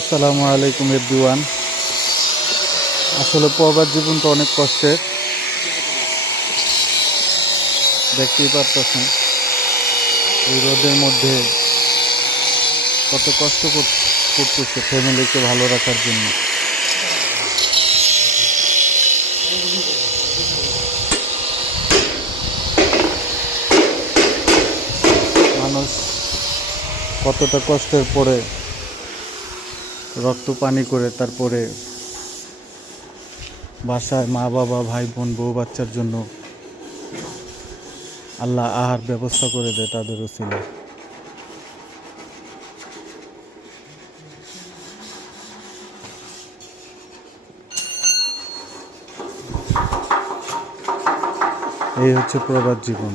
আসসালামু আলাইকুম এভরিওয়ান। আসলে প্রবাস জীবনটা অনেক কষ্টের, দেখতেই পারতেছেন এই রোদের মধ্যে কত কষ্ট করতেছে ফ্যামিলিকে ভালো রাখার জন্য। মানুষ কতটা কষ্টের পরে রক্ত পানি করে তারপরে বাসায় মা বাবা ভাই বোন বউ বাচ্চার জন্য আল্লাহ আহার ব্যবস্থা করে দেয় তাদের উসিলায়। এই হচ্ছে প্রবাস জীবন।